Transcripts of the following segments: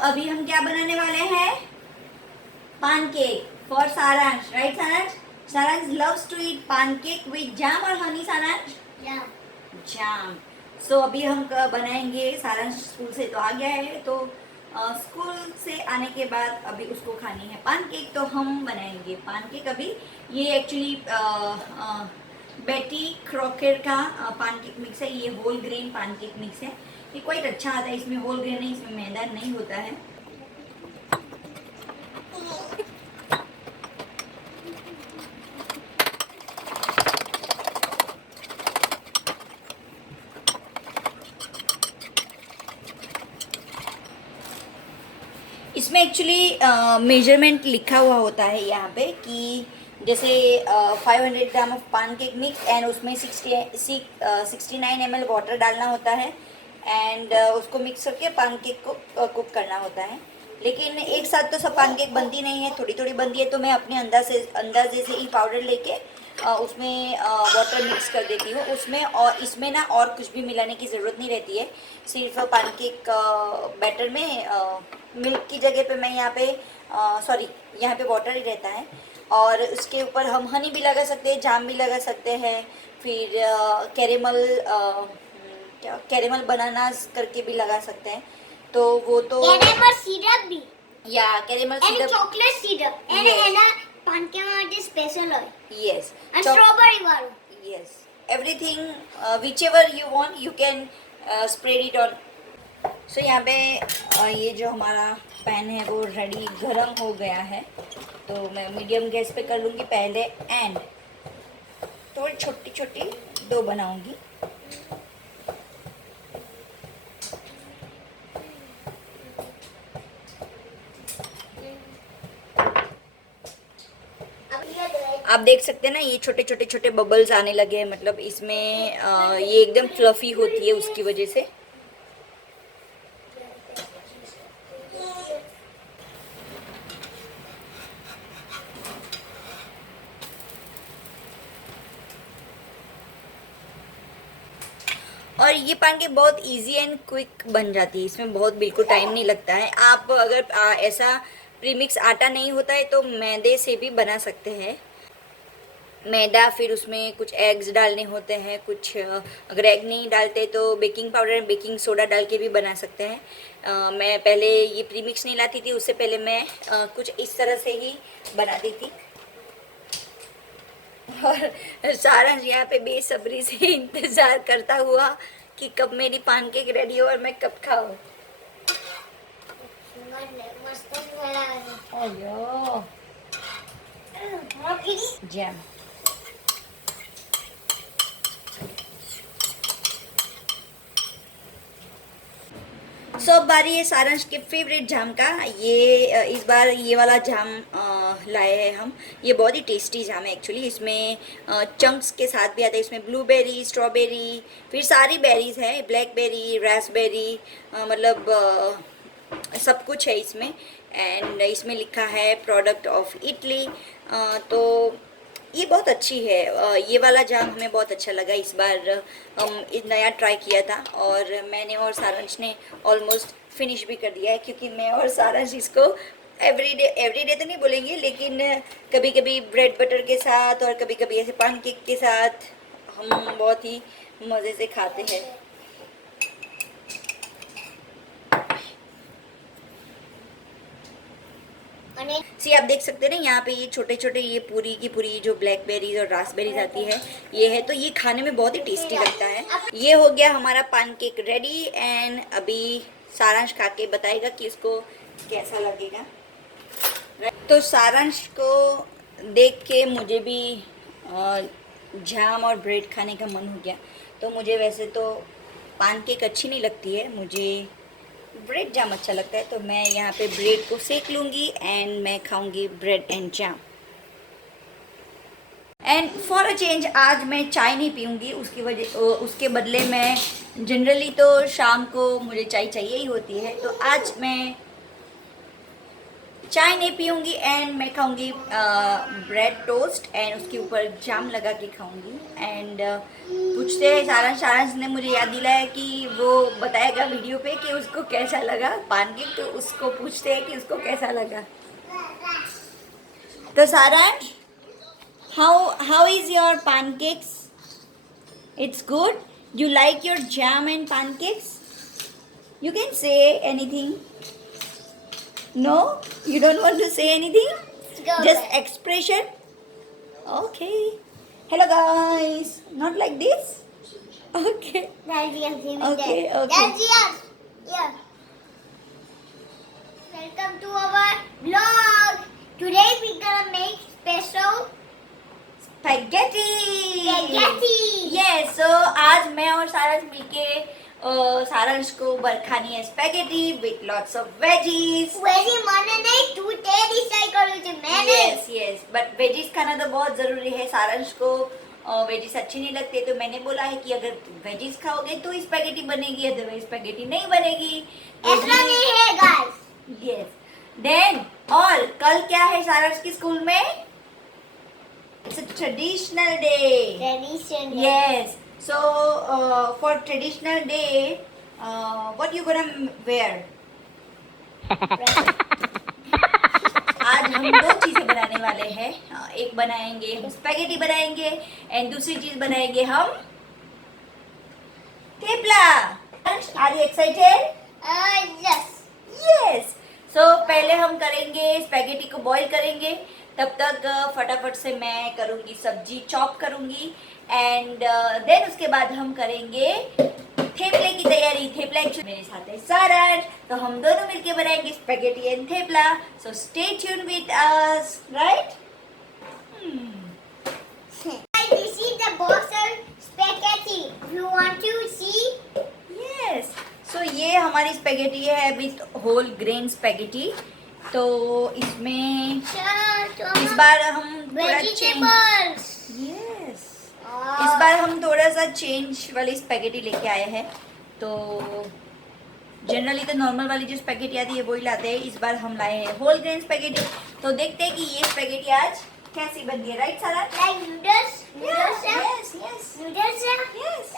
अभी हम क्या बनाने वाले हैं? पानकेक फॉर सारांश, right Saransh? Saransh loves to eat pancake with jam और हनी। सारांश जैम। सो अभी हम बनाएंगे। सारांश स्कूल से तो आ गया है, तो स्कूल से आने के बाद अभी उसको खानी है पानकेक, तो हम बनाएंगे पानकेक अभी। ये एक्चुअली बेटी क्रॉकर का पानकेक मिक्स है। ये होल ग्रेन पानकेक मिक्स है। ये क्वाइट अच्छा आता है। इसमें होल ग्रेन है, इसमें मैदा नहीं होता है। इसमें एक्चुअली मेजरमेंट लिखा हुआ होता है यहाँ पे कि जैसे 500 ग्राम ऑफ पानकेक मिक्स एंड उसमें 69 ml वाटर डालना होता है एंड उसको मिक्स करके पानकेक को कुक करना होता है। लेकिन एक साथ तो सब पानकेक बनती नहीं है, थोड़ी थोड़ी बनती है, तो मैं अपने अंदाजे से ही पाउडर लेके उसमें वाटर मिक्स कर देती हूँ उसमें। और इसमें ना और कुछ भी मिलाने की ज़रूरत नहीं रहती है। सिर्फ पानकेक बैटर में मिल्क की जगह पे मैं यहाँ पे सॉरी यहाँ पे वाटर ही रहता है। और उसके ऊपर हम हनी भी लगा सकते हैं, जाम भी लगा सकते हैं, फिर कैरेमल क्या कैरेमल बनानास करके भी लगा सकते हैं। तो वो तो कैरेमल सिरप भी या caramel and syrup chocolate syrup and Yes. and pancake માટે special હોય yes and Choc- strawberry વાળું. yes everything whichever you want you can spread it on. सो यहाँ पे ये जो हमारा पैन है वो रेडी गरम हो गया है, तो मैं मीडियम गैस पे कर लूँगी पहले एंड थोड़ी छोटी छोटी डो बनाऊँगी। आप देख सकते हैं ना, ये छोटे छोटे छोटे बबल्स आने लगे हैं, मतलब इसमें ये एकदम फ्लफी होती है उसकी वजह से। और ये पानकेक बहुत इजी एंड क्विक बन जाती है, इसमें बहुत बिल्कुल टाइम नहीं लगता है। आप अगर ऐसा प्रीमिक्स आटा नहीं होता है तो मैदे से भी बना सकते हैं। मैदा, फिर उसमें कुछ एग्स डालने होते हैं, कुछ अगर एग नहीं डालते तो baking powder and baking soda डाल के भी बना सकते हैं। मैं पहले ये प्रीमिक्स नहीं लाती थी, उससे पहले मैं कुछ इस तरह से ही बनाती थी। और सारांश यहाँ पे बेसब्री से इंतज़ार करता हुआ कि कब मेरी पानकेक रेडी हो और मैं कब खाऊं। अयो जैम। सो अब बारी है सारांश के फेवरेट जाम का। ये इस बार ये वाला जाम लाए हैं हम। ये बहुत ही टेस्टी जाम है एक्चुअली। इसमें चंक्स के साथ भी आता है। इसमें ब्लूबेरी, स्ट्रॉबेरी, फिर सारी बेरीज है, ब्लैकबेरी, रास्पबेरी, मतलब सब कुछ है इसमें। एंड इसमें लिखा है प्रोडक्ट ऑफ इटली। तो ये बहुत अच्छी है। ये वाला जाम हमें बहुत अच्छा लगा। इस बार हम नया ट्राई किया था और मैंने और सारांश ने ऑलमोस्ट फिनिश भी कर दिया है, क्योंकि मैं और सारांश इसको एवरीडे तो नहीं बोलेंगे, लेकिन कभी कभी ब्रेड बटर के साथ और कभी कभी ऐसे पानकेक के साथ हम बहुत ही मज़े से खाते हैं। सी आप देख सकते हैं ना, यहाँ पे ये छोटे छोटे ये पूरी की पूरी जो ब्लैकबेरीज और रास्पबेरीज आती है ये है, तो ये खाने में बहुत ही टेस्टी लगता है। ये हो गया हमारा पानकेक रेडी एंड अभी सारांश खा के बताएगा कि उसको कैसा लगेगा। तो सारांश को देख के मुझे भी जाम और ब्रेड खाने का मन हो गया। तो मुझे वैसे तो पानकेक अच्छी नहीं लगती है, मुझे ब्रेड जाम अच्छा लगता है, तो मैं यहाँ पे ब्रेड को सेक लूँगी एंड मैं खाऊँगी bread and jam. And for a change आज मैं चाय नहीं पीऊँगी, उसके बदले मैं जनरली तो शाम को मुझे चाय चाहिए ही होती है, तो आज मैं चाय नहीं पीऊँगी एंड मैं खाऊँगी ब्रेड टोस्ट एंड उसके ऊपर जाम लगा के खाऊँगी। एंड पूछते हैं सारांश ने मुझे याद दिलाया कि वो बताएगा वीडियो पे कि उसको कैसा लगा पानकेक, तो उसको पूछते हैं कि उसको कैसा लगा। तो सारांश, how is your pancakes? It's good. You like your jam and pancakes? You can say anything. No? You don't want to say anything? Go Just there. expression? Okay. Hello guys. Not like this? Okay. That's Riaz, give me Okay, that. okay. That's Riaz. Yeah. Welcome to our vlog. Today we're gonna make special Spaghetti! spaghetti. Yes, so आज मैं और सारांश मिलके सारांश को खानी है spaghetti with lots of veggies. वैसे मैंने नहीं, तू तेरी डिसाइड करो जो मैंने। यस बट वेजीज खाना तो बहुत जरूरी है। सारांश को वेजीज अच्छी नहीं लगते, तो मैंने बोला है कि अगर वेजीज खाओगे तो स्पेगेटी बनेगी, अदरवाइज स्पेगेटी नहीं बनेगी। ऐसा नहीं है गाइस। यस देन और कल क्या है सारांश की स्कूल में? It's a traditional day. Tradition. Yes. So for traditional day, what you gonna wear? आज हम दो चीजें बनाने वाले हैं। एक बनाएंगे हम स्पेगेटी बनाएंगे एंड दूसरी चीज बनाएंगे हम thepla. Are you excited? Yes. Yes. So पहले हम करेंगे स्पेगेटी को बॉईल करेंगे, तब तक फटाफट से मैं करूँगी सब्जी चॉप करूँगी एंड देन उसके बाद हम करेंगे थेपले की तैयारी। थेपला एक्चुअली मेरे साथ है सारांश, तो हम दोनों मिलके बनाएंगे spaghetti and thepla. So stay tune with us, right? This is the box of spaghetti. You want to see? Yes. So ये हमारी स्पेगेटी है विथ होल ग्रेन स्पेगेटी। तो इसमें इस बार हम थोड़ा Vegetables. यस इस बार हम थोड़ा सा चेंज वाली स्पेगेटी लेके आए हैं। तो जनरली तो नॉर्मल वाली जो स्पेगेटी आती है वही लाते हैं, इस बार हम लाए हैं होल ग्रेन स्पेगेटी। तो देखते हैं कि ये स्पेगेटी आज कैसी बनती है, राइट सारा? Like noodles. Noodles. Yes yes Noodles. Yes.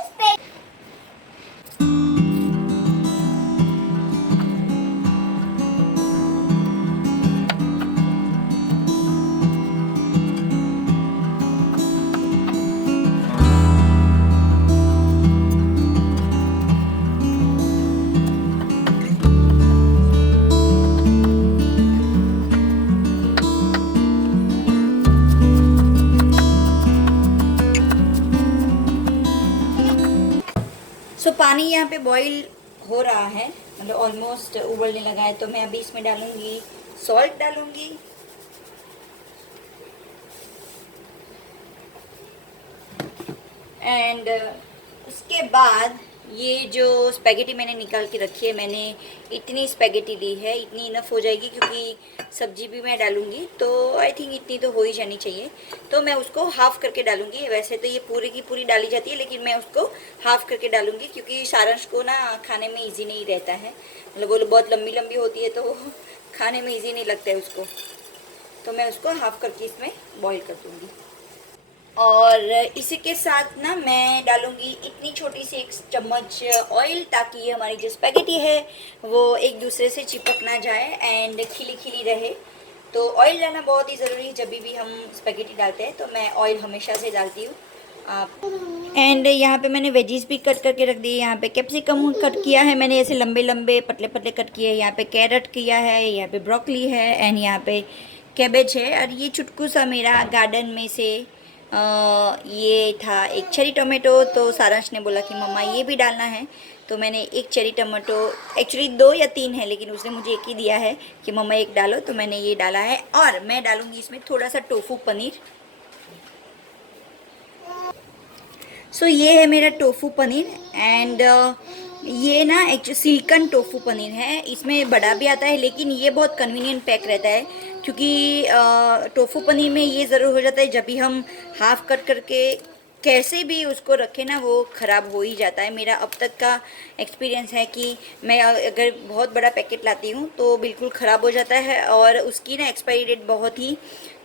So पानी यहाँ पे बॉईल हो रहा है, मतलब ऑलमोस्ट उबलने लगा है। तो मैं अभी इसमें डालूंगी सॉल्ट डालूंगी एंड उसके बाद ये जो स्पेगेटी मैंने निकाल के रखी है, मैंने इतनी स्पेगेटी ली है, इतनी इनफ हो जाएगी क्योंकि सब्जी भी मैं डालूंगी, तो आई थिंक इतनी तो हो ही जानी चाहिए। तो मैं उसको हाफ़ करके डालूंगी। वैसे तो ये पूरी की पूरी डाली जाती है, लेकिन मैं उसको हाफ़ करके डालूंगी क्योंकि सारांश को ना खाने में ईजी नहीं रहता है, मतलब वो बहुत लंबी लंबी होती है तो खाने में ईजी नहीं लगता है उसको। तो मैं उसको हाफ़ करके इसमें बॉईल कर दूँगी। और इसी के साथ ना मैं डालूंगी इतनी छोटी सी 1 चम्मच ऑयल, ताकि ये हमारी जो स्पेगेटी है वो एक दूसरे से चिपक ना जाए एंड खिली खिली रहे। तो ऑयल डालना बहुत ही ज़रूरी है जब भी हम स्पेगेटी डालते हैं, तो मैं ऑयल हमेशा से डालती हूँ। आप एंड यहाँ पे मैंने वेजीज भी कट करके रख दी है। यहाँ पे कैप्सिकम कट किया है मैंने, ऐसे लंबे लंबे पतले पतले कट किए। यहाँ पे कैरेट किया है, यहाँ पे ब्रोकली है एंड यहाँ पे कैबेज है। और ये चुटकू सा मेरा गार्डन में से ये था एक चेरी टोमेटो। तो सारांश ने बोला कि मम्मा ये भी डालना है, तो मैंने एक चेरी टोमेटो, एक्चुअली 2 या 3 है, लेकिन उसने मुझे एक ही दिया है कि मम्मा एक डालो, तो मैंने ये डाला है। और मैं डालूँगी इसमें थोड़ा सा टोफू पनीर। सो ये है मेरा टोफू पनीर एंड ये ना एक्चुअली सिल्कन टोफू पनीर है। इसमें बड़ा भी आता है, लेकिन ये बहुत कन्वीनियंट पैक रहता है क्योंकि टोफू पनीर में ये ज़रूर हो जाता है जब भी हम हाफ़ कट करके कैसे भी उसको रखे ना वो ख़राब हो ही जाता है। मेरा अब तक का एक्सपीरियंस है कि मैं अगर बहुत बड़ा पैकेट लाती हूँ तो बिल्कुल ख़राब हो जाता है और उसकी ना एक्सपायरी डेट बहुत ही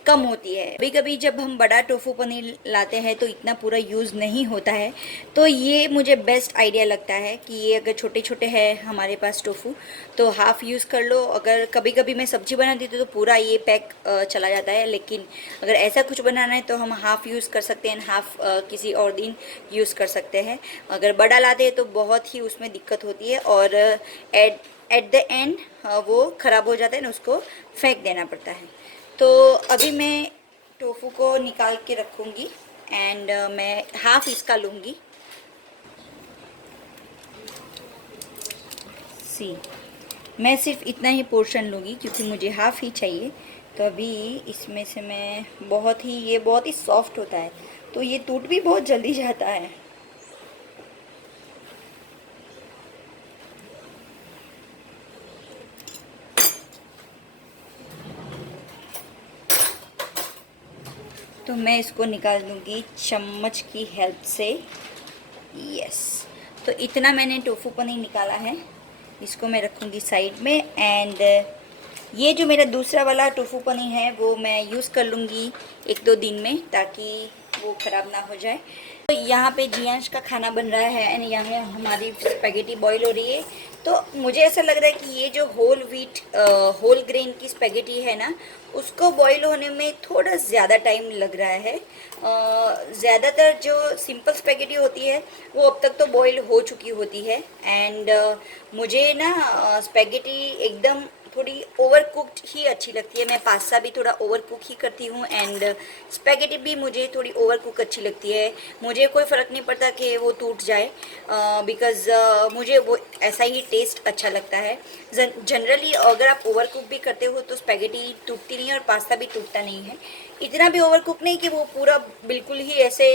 कम होती है। कभी कभी जब हम बड़ा टोफू पनीर लाते हैं तो इतना पूरा यूज़ नहीं होता है, तो ये मुझे बेस्ट आइडिया लगता है कि ये अगर छोटे छोटे हैं हमारे पास टोफू तो हाफ़ यूज़ कर लो। अगर कभी कभी मैं सब्ज़ी बनाती हूँ तो पूरा ये पैक चला जाता है, लेकिन अगर ऐसा कुछ बनाना है तो हम हाफ़ यूज़ कर सकते हैं, हाफ़ किसी और दिन यूज़ कर सकते हैं। अगर बड़ा लाते हैं तो बहुत ही उसमें दिक्कत होती है और एट द एंड वो ख़राब हो जाता है ना, उसको फेंक देना पड़ता है। तो अभी मैं टोफू को निकाल के रखूँगी एंड मैं हाफ़ इसका लूँगी। सी मैं सिर्फ इतना ही पोर्शन लूँगी क्योंकि मुझे हाफ़ ही चाहिए। तो अभी इसमें से मैं ये बहुत ही सॉफ्ट होता है तो ये टूट भी बहुत जल्दी जाता है। तो मैं इसको निकाल दूँगी चम्मच की हेल्प से। यस, तो इतना मैंने टोफू पनीर निकाला है, इसको मैं रखूँगी साइड में। एंड ये जो मेरा दूसरा वाला टोफू पनीर है वो मैं यूज़ कर लूँगी 1-2 दिन में ताकि वो ख़राब ना हो जाए। तो यहाँ पे जियांश का खाना बन रहा है एंड यहाँ हमारी स्पेगेटी बॉईल हो रही है। तो मुझे ऐसा लग रहा है कि ये जो होल ग्रेन की स्पेगेटी है ना, उसको बॉईल होने में थोड़ा ज़्यादा टाइम लग रहा है। ज़्यादातर जो सिंपल स्पेगेटी होती है वो अब तक तो बॉईल हो चुकी होती है। एंड मुझे ना स्पेगेटी एकदम थोड़ी ओवर कुक्ड ही अच्छी लगती है। मैं पास्ता भी थोड़ा ओवर कुक ही करती हूँ एंड स्पेगेटी भी मुझे थोड़ी ओवर कुक अच्छी लगती है। मुझे कोई फ़र्क नहीं पड़ता कि वो टूट जाए, बिकॉज़ मुझे वो ऐसा ही टेस्ट अच्छा लगता है। जनरली अगर आप ओवर कुक भी करते हो तो स्पेगेटी टूटती नहीं है और पास्ता भी टूटता नहीं है। इतना भी ओवर कुक नहीं कि वो पूरा बिल्कुल ही ऐसे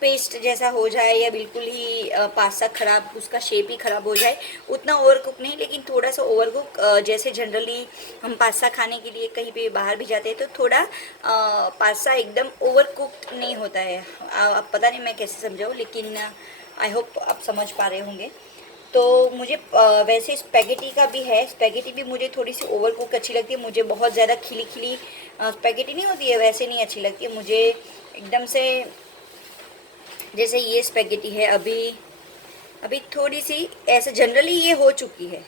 पेस्ट जैसा हो जाए या बिल्कुल ही पास्ता ख़राब, उसका शेप ही ख़राब हो जाए, उतना ओवर कुक नहीं, लेकिन थोड़ा सा ओवर कुक। जैसे जनरली हम पास्ता खाने के लिए कहीं पे बाहर भी जाते हैं तो थोड़ा पास्ता एकदम ओवर कुक्ड नहीं होता है। अब पता नहीं मैं कैसे समझाऊँ, लेकिन आई होप आप समझ पा रहे होंगे। तो मुझे वैसे स्पेगेटी का भी है, स्पेगेटी भी मुझे थोड़ी सी ओवर कुक अच्छी लगती है। मुझे बहुत ज़्यादा खिली खिली स्पेगेटी नहीं होती है वैसे नहीं अच्छी लगती है मुझे, एकदम से जैसे ये स्पेगेटी है अभी अभी थोड़ी सी ऐसे जनरली ये हो चुकी है।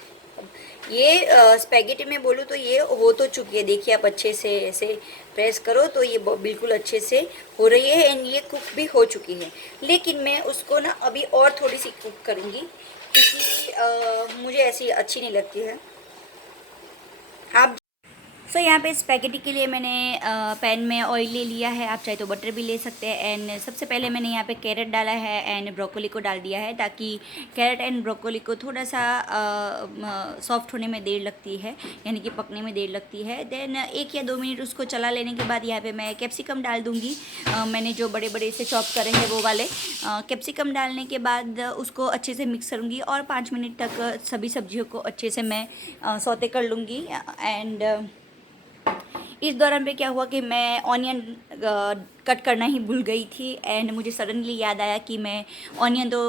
ये स्पेगेटी में बोलूँ तो ये हो तो चुकी है। देखिए आप अच्छे से ऐसे प्रेस करो तो ये बिल्कुल अच्छे से हो रही है एंड ये कुक भी हो चुकी है। लेकिन मैं उसको ना अभी और थोड़ी सी कुक करूँगी क्योंकि मुझे ऐसी अच्छी नहीं लगती है। आप यहाँ पे स्पैगेटी के लिए मैंने पैन में ऑयल ले लिया है, आप चाहे तो बटर भी ले सकते हैं। एंड सबसे पहले मैंने यहाँ पे कैरेट डाला है एंड ब्रोकोली को डाल दिया है ताकि कैरेट एंड ब्रोकोली को थोड़ा सा सॉफ्ट होने में देर लगती है, यानी कि पकने में देर लगती है। देन 1 या 2 मिनट उसको चला लेने के बाद यहाँ पे मैं कैप्सिकम डाल दूँगी। मैंने जो बड़े बड़े से चॉप करे हैं वो वाले कैप्सिकम डालने के बाद उसको अच्छे से मिक्स करूँगी और 5 मिनट तक सभी सब्जियों को अच्छे से मैं सौते कर लूँगी। एंड इस दौरान पे क्या हुआ कि मैं ऑनियन कट करना ही भूल गई थी एंड मुझे सडनली याद आया कि मैं ऑनियन तो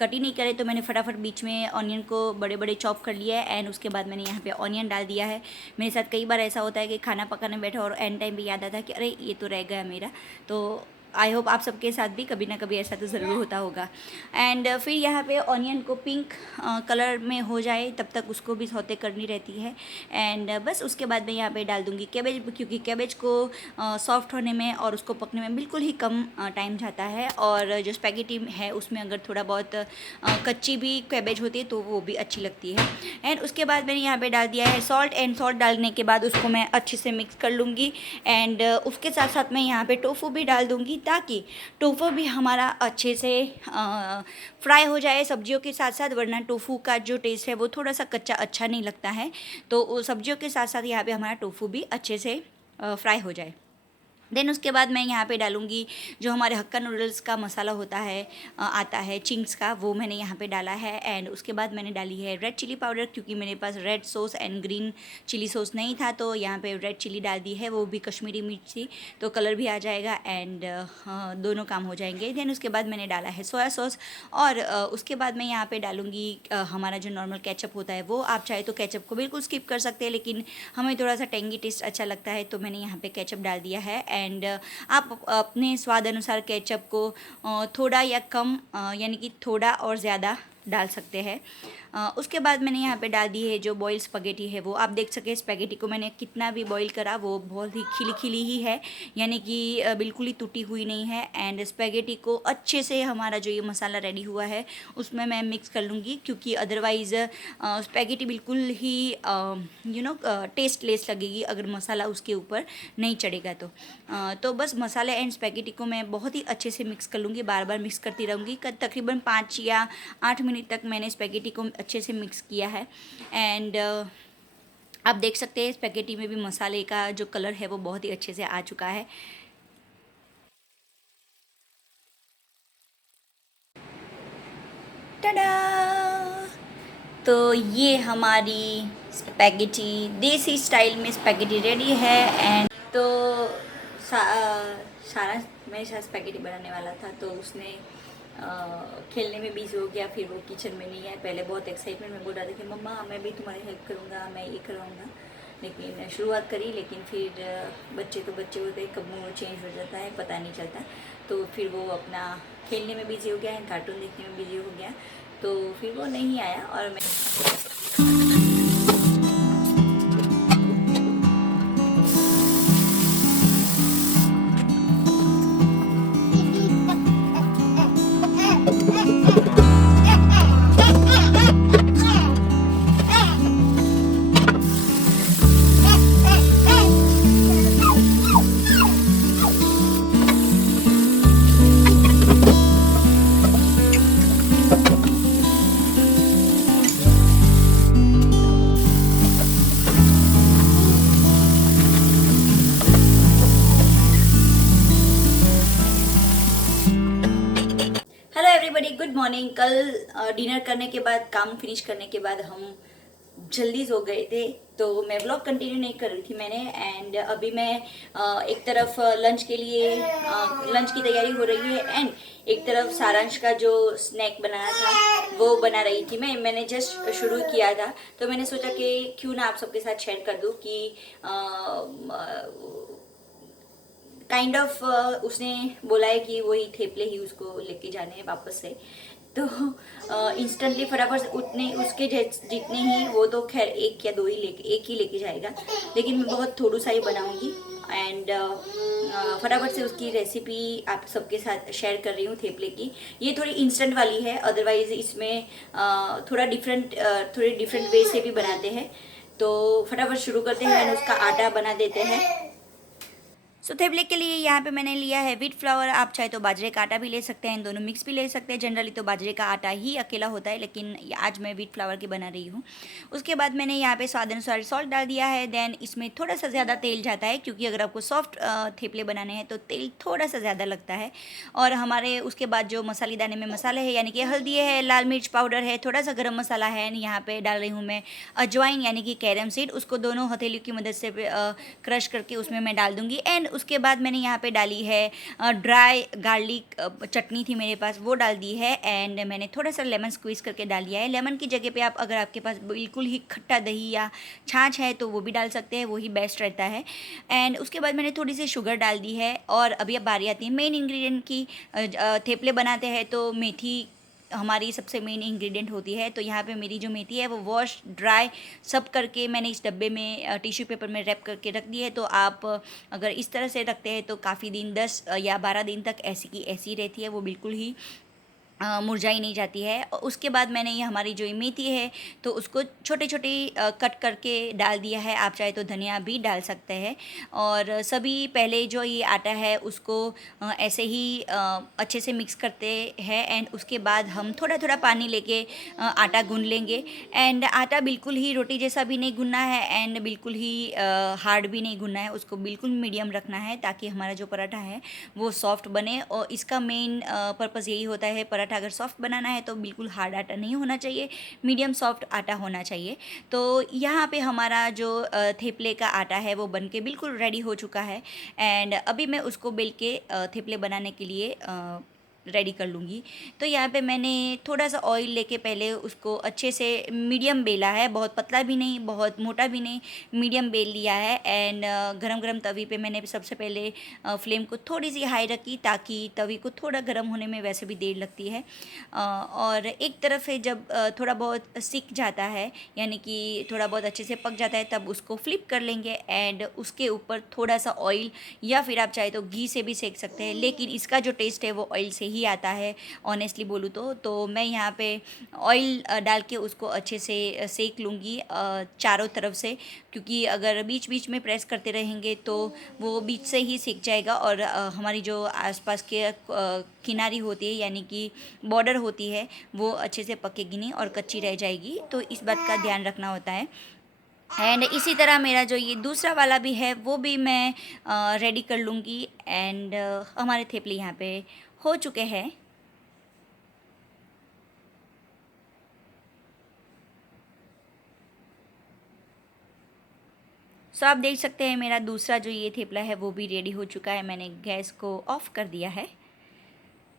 कट ही नहीं करे, तो मैंने फटाफट बीच में ऑनियन को बड़े बड़े चॉप कर लिया है एंड उसके बाद मैंने यहाँ पे ऑनियन डाल दिया है। मेरे साथ कई बार ऐसा होता है कि खाना पकाने बैठा और एंड टाइम पे याद आता है कि अरे ये तो रह गया मेरा। तो आई होप आप सबके साथ भी कभी ना कभी ऐसा तो ज़रूर होता होगा। एंड फिर यहाँ पे ऑनियन को पिंक कलर में हो जाए तब तक उसको भी सौते करनी रहती है। एंड बस उसके बाद मैं यहाँ पे डाल दूँगी कैबेज, क्योंकि कैबेज को सॉफ्ट होने में और उसको पकने में बिल्कुल ही कम टाइम जाता है। और जो स्पैगेटी है उसमें अगर थोड़ा बहुत कच्ची भी कैबेज होती है तो वो भी अच्छी लगती है। एंड उसके बाद मैंने यहाँ पे डाल दिया है सॉल्ट एंड सॉल्ट डालने के बाद उसको मैं अच्छे से मिक्स कर लूँगी। एंड उसके साथ साथ मैं यहाँ पे टोफू भी डाल दूँगी ताकि टोफू भी हमारा अच्छे से फ्राई हो जाए सब्जियों के साथ साथ, वरना टोफू का जो टेस्ट है वो थोड़ा सा कच्चा अच्छा नहीं लगता है। तो सब्जियों के साथ साथ यहाँ पे हमारा टोफू भी अच्छे से फ्राई हो जाए। देन उसके बाद मैं यहाँ पे डालूँगी जो हमारे हक्का नूडल्स का मसाला होता है, आता है चिंग्स का, वो मैंने यहाँ पे डाला है। एंड उसके बाद मैंने डाली है रेड चिली पाउडर, क्योंकि मेरे पास red sauce and green chili sauce नहीं था, तो यहाँ पे रेड चिली डाल दी है, वो भी कश्मीरी मिर्च थी, तो कलर भी आ जाएगा एंड दोनों काम हो जाएंगे। देन उसके बाद मैंने डाला है सोया सॉस, और उसके बाद मैं यहाँ पर डालूँगी हमारा जो नॉर्मल केचप होता है वो। आप चाहे तो केचप को बिल्कुल स्किप कर सकते हैं, लेकिन हमें थोड़ा सा टेंगी टेस्ट अच्छा लगता है, तो मैंने यहाँ पे केचप डाल दिया है। एंड आप अपने स्वाद अनुसार केचप को थोड़ा या कम, यानी कि थोड़ा और ज़्यादा डाल सकते हैं। उसके बाद मैंने यहाँ पे डाल दी है जो बॉयल स्पैगेटी है वो। आप देख सके स्पैगेटी को मैंने कितना भी बॉईल करा, वो बहुत ही खिली खिली ही है, यानी कि बिल्कुल ही टूटी हुई नहीं है। एंड स्पैगेटी को अच्छे से हमारा जो ये मसाला रेडी हुआ है उसमें मैं मिक्स कर लूँगी, क्योंकि अदरवाइज़ स्पैगेटी बिल्कुल ही टेस्टलेस लगेगी अगर मसाला उसके ऊपर नहीं चढ़ेगा तो बस मसाले एंड स्पैगेटी को मैं बहुत ही अच्छे से मिक्स कर लूँगी, बार बार मिक्स करती रहूँगी। तकरीबन 5 या 8 मिनट तक मैंने स्पैगेटी को अच्छे से मिक्स किया है। एंड आप देख सकते हैं स्पैगेटी में भी मसाले का जो कलर है वो बहुत ही अच्छे से आ चुका है। टाडा! तो ये हमारी स्पैगेटी, देसी स्टाइल में स्पैगेटी रेडी है। एंड तो सारा मेरे साथ स्पैगेटी बनाने वाला था, तो उसने खेलने में बिजी हो गया, फिर वो किचन में नहीं है। पहले बहुत एक्साइटमेंट में बोल रहा था कि मम्मा मैं भी तुम्हारी हेल्प करूँगा, मैं ये कराऊँगा, लेकिन शुरुआत करी, लेकिन फिर बच्चे तो बच्चे होते हैं, कब मूड चेंज हो जाता है पता नहीं चलता। तो फिर वो अपना खेलने में बिजी हो गया है, कार्टून देखने में बिजी हो गया, तो फिर वो नहीं आया। और मैं गुड मॉर्निंग। कल डिनर करने के बाद, काम फिनिश करने के बाद हम जल्दी सो गए थे, तो मैं व्लॉग कंटिन्यू नहीं कर रही थी मैंने। एंड अभी मैं एक तरफ लंच के लिए लंच की तैयारी हो रही है, एंड एक तरफ सारांश का जो स्नैक बनाना था वो बना रही थी। मैंने जस्ट शुरू किया था, तो मैंने सोचा कि क्यों ना आप सबके साथ शेयर कर दूँ कि काइंड ऑफ उसने बोला है कि वही थेपले ही उसको लेके जाने हैं वापस से, तो इंस्टेंटली फटाफट उतने उसके जितने ही, वो तो खैर एक ही लेके जाएगा, लेकिन मैं बहुत थोड़ा सा ही बनाऊंगी। एंड फटाफट से उसकी रेसिपी आप सबके साथ शेयर कर रही हूँ थेपले की। ये थोड़ी इंस्टेंट वाली है, अदरवाइज इसमें थोड़ी डिफरेंट वे से भी बनाते हैं। तो फटाफट शुरू करते हैं एंड उसका आटा बना देते हैं। सो थेपले के लिए यहाँ पे मैंने लिया है व्हीट फ्लावर। आप चाहे तो बाजरे का आटा भी ले सकते हैं, दोनों मिक्स भी ले सकते हैं। जनरली तो बाजरे का आटा ही अकेला होता है, लेकिन आज मैं व्हीट फ्लावर की बना रही हूँ। उसके बाद मैंने यहाँ पे स्वाद अनुसार सॉल्ट डाल दिया है। देन इसमें थोड़ा सा ज़्यादा तेल जाता है, क्योंकि अगर आपको सॉफ्ट थेपले बनाने हैं तो तेल थोड़ा सा ज़्यादा लगता है। और हमारे उसके बाद जो मसालेदाने में मसाले है, यानी कि हल्दी है, लाल मिर्च पाउडर है, थोड़ा सा गर्म मसाला है, यहाँ पर डाल रही हूँ मैं अजवाइन यानी कि कैरम सीड। उसको दोनों हथेली की मदद से क्रश करके उसमें मैं डाल दूँगी। एंड उसके बाद मैंने यहाँ पे डाली है ड्राई गार्लिक चटनी थी मेरे पास, वो डाल दी है। एंड मैंने थोड़ा सा लेमन स्क्वीज़ करके डाल दिया है। लेमन की जगह पे आप, अगर आपके पास बिल्कुल ही खट्टा दही या छाछ है तो वो भी डाल सकते हैं, वो ही बेस्ट रहता है। एंड उसके बाद मैंने थोड़ी सी शुगर डाल दी है। और अभी अब बारी आती है मेन इंग्रेडिएंट की। थेपले बनाते हैं तो मेथी हमारी सबसे मेन इंग्रेडिएंट होती है। तो यहाँ पे मेरी जो मेथी है वो वॉश ड्राई सब करके मैंने इस डब्बे में टिश्यू पेपर में रैप करके रख दी है। तो आप अगर इस तरह से रखते हैं तो काफ़ी दिन, 10 या 12 दिन तक ऐसी की ऐसी रहती है, वो बिल्कुल ही मुरझाई नहीं जाती है। और उसके बाद मैंने ये हमारी जो ये मेथी है तो उसको छोटे छोटे कट करके डाल दिया है। आप चाहे तो धनिया भी डाल सकते हैं। और सभी पहले जो ये आटा है उसको ऐसे ही अच्छे से मिक्स करते हैं एंड उसके बाद हम थोड़ा थोड़ा पानी लेके आटा गूंद लेंगे। एंड आटा बिल्कुल ही रोटी जैसा भी नहीं गूंदना है एंड बिल्कुल ही हार्ड भी नहीं गूंदना है, उसको बिल्कुल मीडियम रखना है ताकि हमारा जो पराठा है वो सॉफ्ट बने। और इसका मेन पर्पज़ यही होता है, पराठा अगर सॉफ्ट बनाना है तो बिल्कुल हार्ड आटा नहीं होना चाहिए, मीडियम सॉफ्ट आटा होना चाहिए। तो यहाँ पे हमारा जो थेपले का आटा है वो बन के बिल्कुल रेडी हो चुका है। एंड अभी मैं उसको बेल के थेपले बनाने के लिए रेडी कर लूँगी। तो यहाँ पे मैंने थोड़ा सा ऑयल लेके पहले उसको अच्छे से मीडियम बेला है, बहुत पतला भी नहीं बहुत मोटा भी नहीं, मीडियम बेल लिया है। एंड गरम गरम तवी पे मैंने सबसे पहले फ्लेम को थोड़ी सी हाई रखी ताकि तवी को थोड़ा गर्म होने में वैसे भी देर लगती है। और एक तरफ से जब थोड़ा बहुत सिक जाता है यानी कि थोड़ा बहुत अच्छे से पक जाता है तब उसको फ्लिप कर लेंगे एंड उसके ऊपर थोड़ा सा ऑयल या फिर आप चाहे तो घी से भी सेक सकते हैं, लेकिन इसका जो टेस्ट है वो ऑयल से ही आता है ऑनेस्टली बोलूँ तो मैं यहाँ पे ऑयल डाल के उसको अच्छे से सेक लूँगी चारों तरफ से, क्योंकि अगर बीच बीच में प्रेस करते रहेंगे तो वो बीच से ही सिक जाएगा और हमारी जो आसपास के किनारी होती है यानी कि बॉर्डर होती है वो अच्छे से पकेगी नहीं और कच्ची रह जाएगी। तो इस बात का ध्यान रखना होता है। एंड इसी तरह मेरा जो ये दूसरा वाला भी है वो भी मैं रेडी कर लूँगी। एंड हमारे थेपले यहाँ पे हो चुके हैं। सो आप देख सकते हैं मेरा दूसरा जो ये थेपला है वो भी रेडी हो चुका है। मैंने गैस को ऑफ कर दिया है।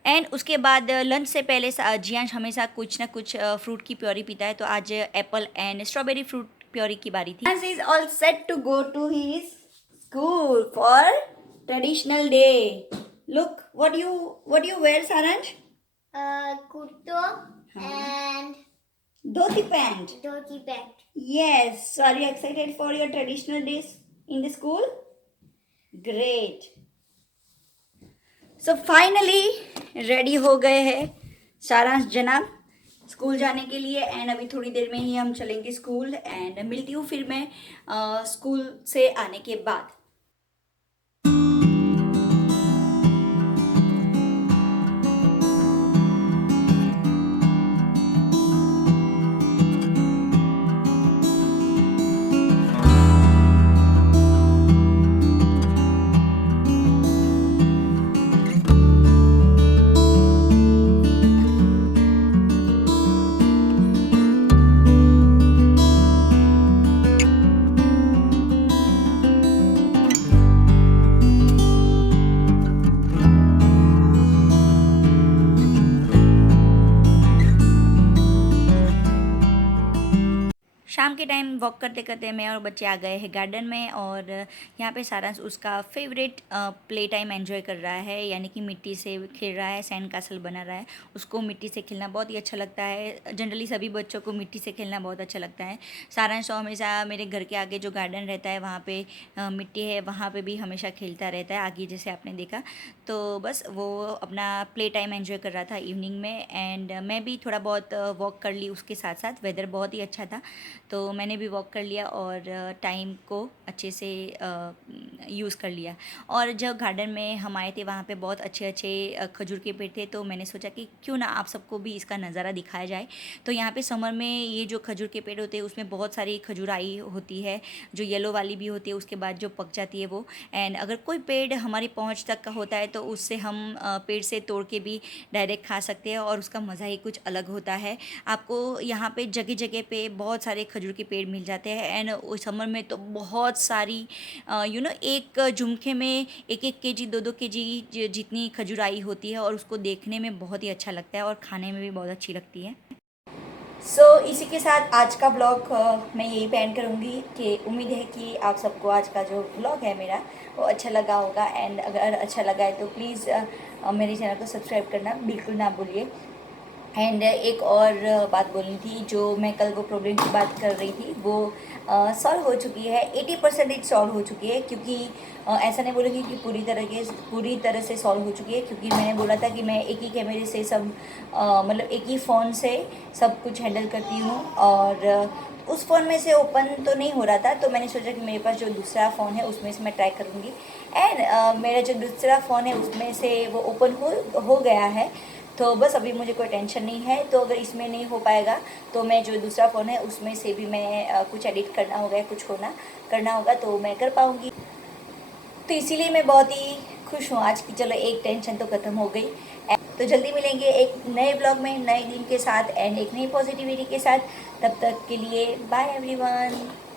एंड उसके बाद लंच से पहले जियांश हमेशा कुछ ना कुछ फ्रूट की प्योरी पीता है, तो आज Apple and strawberry fruit puree की बारी थी। Jiyansh is all set to go to his school for traditional day. Look, what do you wear, Saransh? Kurto and Dhoti pant. dhoti pant. Yes. So are you excited for your traditional days in the school? Great. So finally ready हो गए हैं सारांश जनाब school जाने के लिए। And अभी थोड़ी देर में ही हम चलेंगे स्कूल। एंड मिलती हूँ फिर मैं स्कूल से आने के बाद। शाम के टाइम वॉक करते करते मैं और बच्चे आ गए हैं गार्डन में। और यहाँ पे सारांश उसका फेवरेट प्ले टाइम एंजॉय कर रहा है, यानी कि मिट्टी से खेल रहा है, सैंड कासल बना रहा है। उसको मिट्टी से खेलना बहुत ही अच्छा लगता है। जनरली सभी बच्चों को मिट्टी से खेलना बहुत अच्छा लगता है। सारांश तो हमेशा मेरे घर के आगे जो गार्डन रहता है वहाँ पे मिट्टी है, वहाँ पे भी हमेशा खेलता रहता है आगे जैसे आपने देखा। तो बस वो अपना प्ले टाइम एंजॉय कर रहा था इवनिंग में। एंड मैं भी थोड़ा बहुत वॉक कर ली उसके साथ साथ। वेदर बहुत ही अच्छा था तो मैंने भी वॉक कर लिया और टाइम को अच्छे से यूज़ कर लिया। और जब गार्डन में हम आए थे वहाँ पे बहुत अच्छे अच्छे खजूर के पेड़ थे, तो मैंने सोचा कि क्यों ना आप सबको भी इसका नज़ारा दिखाया जाए। तो यहाँ पे समर में ये जो खजूर के पेड़ होते हैं उसमें बहुत सारी खजूराई होती है, जो येलो वाली भी होती है, उसके बाद जो पक जाती है वो। एंड अगर कोई पेड़ हमारी पहुँच तक का होता है तो उससे हम पेड़ से तोड़ के भी डायरेक्ट खा सकते हैं और उसका मज़ा ही कुछ अलग होता है। आपको यहाँ पे जगह जगह पे बहुत सारे खजूर के पेड़ मिल जाते हैं। एंड समर में तो बहुत सारी एक झुमके में 1-1 केजी 2-2 केजी जितनी खजूराई होती है और उसको देखने में बहुत ही अच्छा लगता है और खाने में भी बहुत अच्छी लगती है। इसी के साथ आज का ब्लॉग मैं यही एंड करूँगी कि उम्मीद है कि आप सबको आज का जो ब्लॉग है मेरा वो अच्छा लगा होगा। एंड अगर अच्छा लगा है तो प्लीज़ मेरे चैनल को सब्सक्राइब करना बिल्कुल ना भूलिए। एंड एक और बात बोलनी थी, जो मैं कल वो प्रॉब्लम की बात कर रही थी वो सॉल्व हो चुकी है, 80% सॉल्व हो चुकी है। क्योंकि ऐसा नहीं बोलूँगी कि पूरी तरह से सॉल्व हो चुकी है, क्योंकि मैंने बोला था कि मैं एक ही कैमरे से सब मतलब एक ही फ़ोन से सब कुछ हैंडल करती हूँ। और उस फ़ोन में से ओपन तो नहीं हो रहा था, तो मैंने सोचा कि मेरे पास जो दूसरा फ़ोन है उसमें से मैं ट्राई करूँगी। एंड मेरा जो दूसरा फ़ोन है उसमें से वो ओपन हो गया है। तो बस अभी मुझे कोई टेंशन नहीं है। तो अगर इसमें नहीं हो पाएगा तो मैं जो दूसरा फ़ोन है उसमें से भी मैं कुछ एडिट करना होगा या कुछ करना होगा तो मैं कर पाऊँगी। तो इसीलिए मैं बहुत ही खुश हूँ आज की, चलो एक टेंशन तो ख़त्म हो गई। तो जल्दी मिलेंगे एक नए ब्लॉग में नए दिन के साथ एंड एक नई पॉजिटिविटी के साथ। तब तक के लिए बाय एवरीवन।